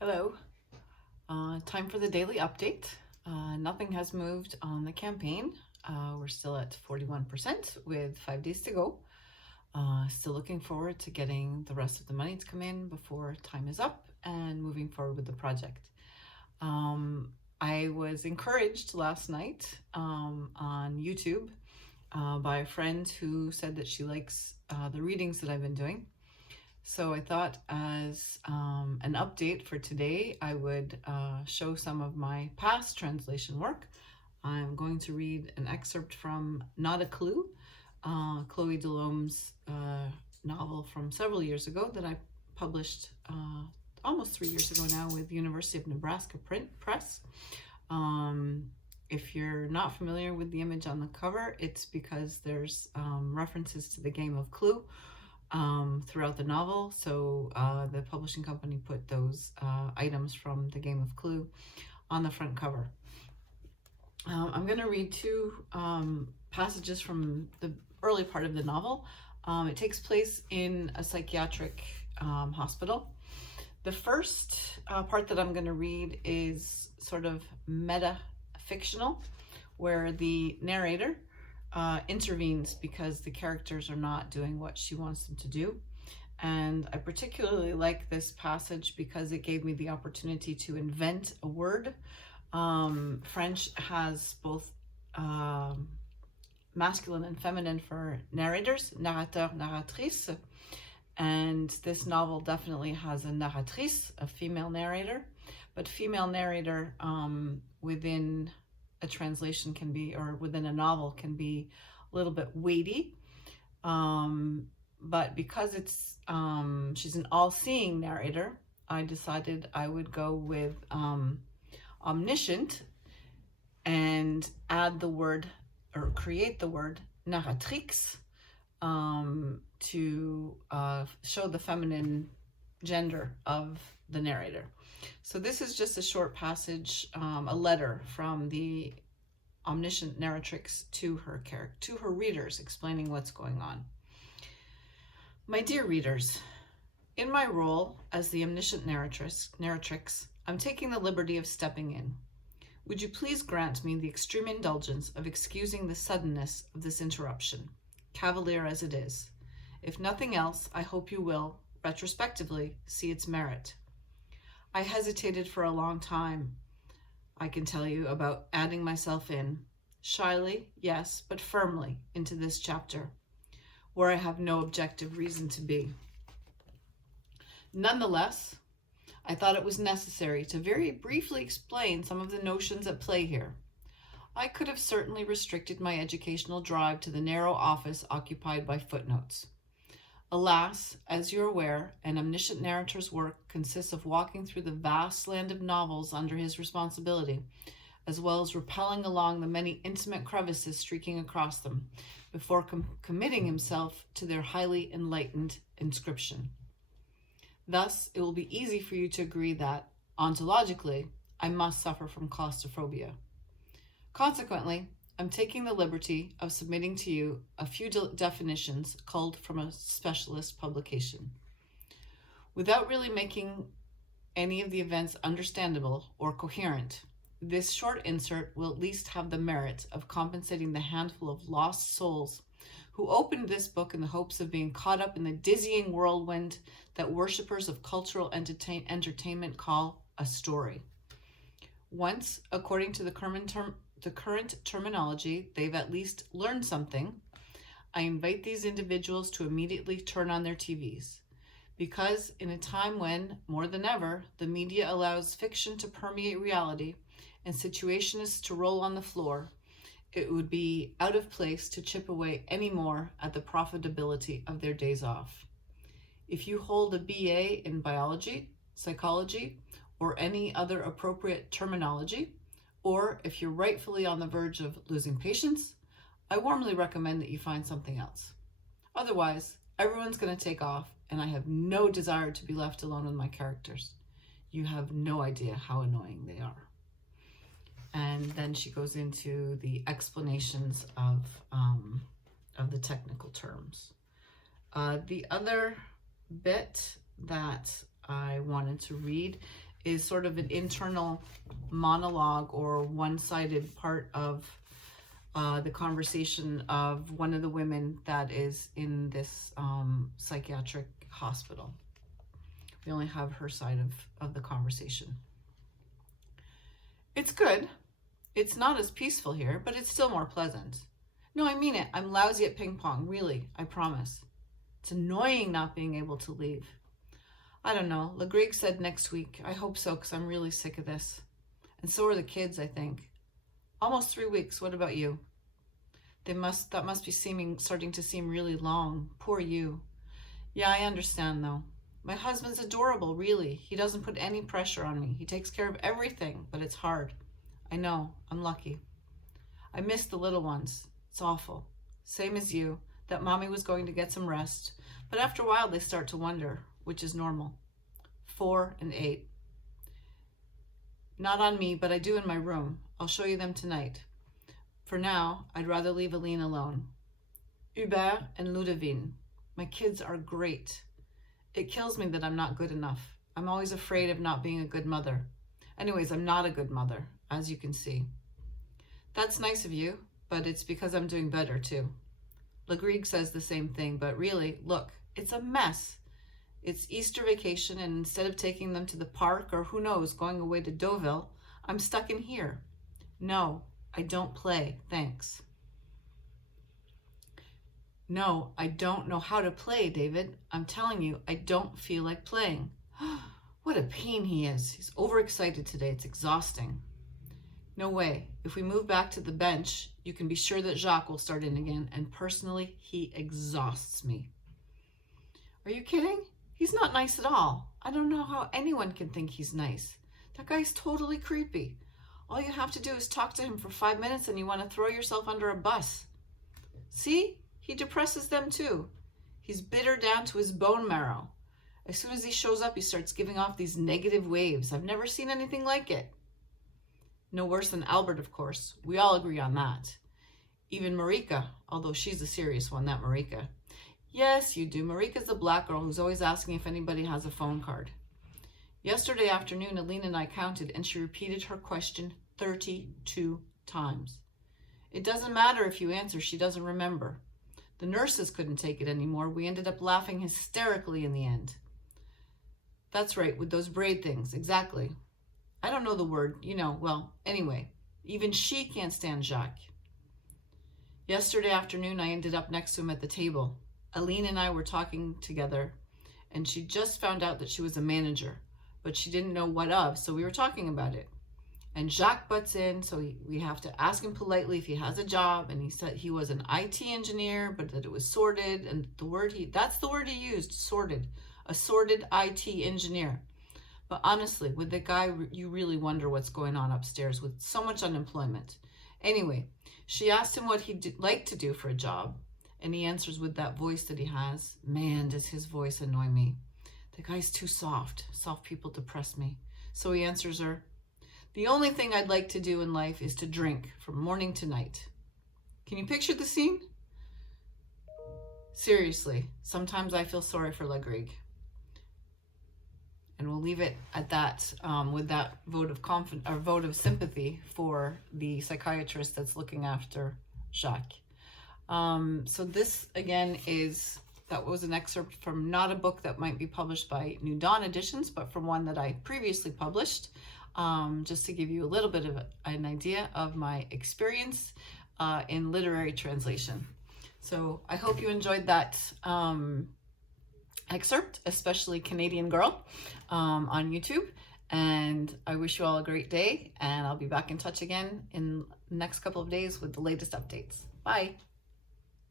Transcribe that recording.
Hello. Time for the daily update. Nothing has moved on the campaign. We're still at 41% with 5 days to go. Still looking forward to getting the rest of the money to come in before time is up and moving forward with the project. I was encouraged last night on YouTube by a friend who said that she likes the readings that I've been doing. So I thought as an update for today, I would show some of my past translation work. I'm going to read an excerpt from Not a Clue, Chloe Delaume's novel from several years ago that I published almost 3 years ago now with University of Nebraska Press. If you're not familiar with the image on the cover, it's because there's references to the game of Clue throughout the novel. So the publishing company put those items from the game of Clue on the front cover. I'm going to read two passages from the early part of the novel. It takes place in a psychiatric hospital. The first part that I'm going to read is sort of meta-fictional, where the narrator intervenes because the characters are not doing what she wants them to do. And I particularly like this passage because it gave me the opportunity to invent a word. French has both masculine and feminine for narrators, narrateur, narratrice. And this novel definitely has a narratrice, a female narrator. But female narrator within a translation can be, or within a novel can be a little bit weighty. But because it's she's an all-seeing narrator, I decided I would go with omniscient and add the word, or create the word narratrix to show the feminine gender of the narrator. So this is just a short passage, a letter from the omniscient narratrix to her readers, explaining what's going on. My dear readers, in my role as the omniscient narratrix, I'm taking the liberty of stepping in. Would you please grant me the extreme indulgence of excusing the suddenness of this interruption, cavalier as it is? If nothing else, I hope you will, retrospectively, see its merit. I hesitated for a long time, I can tell you, about adding myself in, shyly, yes, but firmly, into this chapter, where I have no objective reason to be. Nonetheless, I thought it was necessary to very briefly explain some of the notions at play here. I could have certainly restricted my educational drive to the narrow office occupied by footnotes. Alas, as you're aware, an omniscient narrator's work consists of walking through the vast land of novels under his responsibility, as well as rappelling along the many intimate crevices streaking across them, before committing himself to their highly enlightened inscription. Thus, it will be easy for you to agree that, ontologically, I must suffer from claustrophobia. Consequently, I'm taking the liberty of submitting to you a few definitions culled from a specialist publication. Without really making any of the events understandable or coherent, this short insert will at least have the merit of compensating the handful of lost souls who opened this book in the hopes of being caught up in the dizzying whirlwind that worshippers of cultural entertainment call a story. Once, according to the current terminology, they've at least learned something. I invite these individuals to immediately turn on their TVs. Because in a time when, more than ever, the media allows fiction to permeate reality and situationists to roll on the floor, it would be out of place to chip away any more at the profitability of their days off. If you hold a BA in biology, psychology, or any other appropriate terminology, or if you're rightfully on the verge of losing patience, I warmly recommend that you find something else. Otherwise, everyone's going to take off, and I have no desire to be left alone with my characters. You have no idea how annoying they are. And then she goes into the explanations of the technical terms. The other bit that I wanted to read is sort of an internal monologue or one-sided part of the conversation of one of the women that is in this psychiatric hospital. We only have her side of the conversation. It's good. It's not as peaceful here, but it's still more pleasant. No, I mean it. I'm lousy at ping pong, really, I promise. It's annoying not being able to leave. I don't know. Legrig said next week. I hope so, because I'm really sick of this. And so are the kids, I think. Almost 3 weeks. What about you? That must be starting to seem really long. Poor you. Yeah, I understand, though. My husband's adorable, really. He doesn't put any pressure on me. He takes care of everything, but it's hard. I know. I'm lucky. I miss the little ones. It's awful. Same as you, that mommy was going to get some rest. But after a while, they start to wonder, which is normal. 4 and 8. Not on me, but I do in my room. I'll show you them tonight. For now, I'd rather leave Aline alone. Hubert and Ludovine. My kids are great. It kills me that I'm not good enough. I'm always afraid of not being a good mother. Anyways, I'm not a good mother, as you can see. That's nice of you, but it's because I'm doing better too. Legrig says the same thing, but really, look, it's a mess. It's Easter vacation, and instead of taking them to the park or who knows, going away to Deauville, I'm stuck in here. No, I don't play, thanks. No, I don't know how to play, David. I'm telling you, I don't feel like playing. What a pain he is. He's overexcited today. It's exhausting. No way. If we move back to the bench, you can be sure that Jacques will start in again, and personally, he exhausts me. Are you kidding? He's not nice at all. I don't know how anyone can think he's nice. That guy's totally creepy. All you have to do is talk to him for 5 minutes and you want to throw yourself under a bus. See? He depresses them too. He's bitter down to his bone marrow. As soon as he shows up, he starts giving off these negative waves. I've never seen anything like it. No worse than Albert, of course. We all agree on that. Even Marika, although she's a serious one, that Marika. Yes, you do. Marika's the black girl who's always asking if anybody has a phone card. Yesterday afternoon, Aline and I counted, and she repeated her question 32 times. It doesn't matter if you answer, she doesn't remember. The nurses couldn't take it anymore. We ended up laughing hysterically in the end. That's right, with those braid things, exactly. I don't know the word, well, anyway, even she can't stand Jacques. Yesterday afternoon, I ended up next to him at the table. Aline and I were talking together, and she just found out that she was a manager, but she didn't know what of, so we were talking about it. And Jacques butts in, so we have to ask him politely if he has a job, and he said he was an IT engineer, but that it was sorted, and that's the word he used, sorted, a sorted IT engineer. But honestly, with the guy, you really wonder what's going on upstairs with so much unemployment. Anyway, she asked him what he'd like to do for a job, and he answers with that voice that he has. Man, does his voice annoy me. The guy's too soft. Soft people depress me. So he answers her, the only thing I'd like to do in life is to drink from morning to night. Can you picture the scene? Seriously, sometimes I feel sorry for Legrig. And we'll leave it at that with that vote of sympathy for the psychiatrist that's looking after Jacques. So this again that was an excerpt from not a book that might be published by New Dawn Editions, but from one that I previously published, just to give you a little bit of an idea of my experience in literary translation. So I hope you enjoyed that excerpt, especially Canadian Girl on YouTube. And I wish you all a great day, and I'll be back in touch again in the next couple of days with the latest updates. Bye.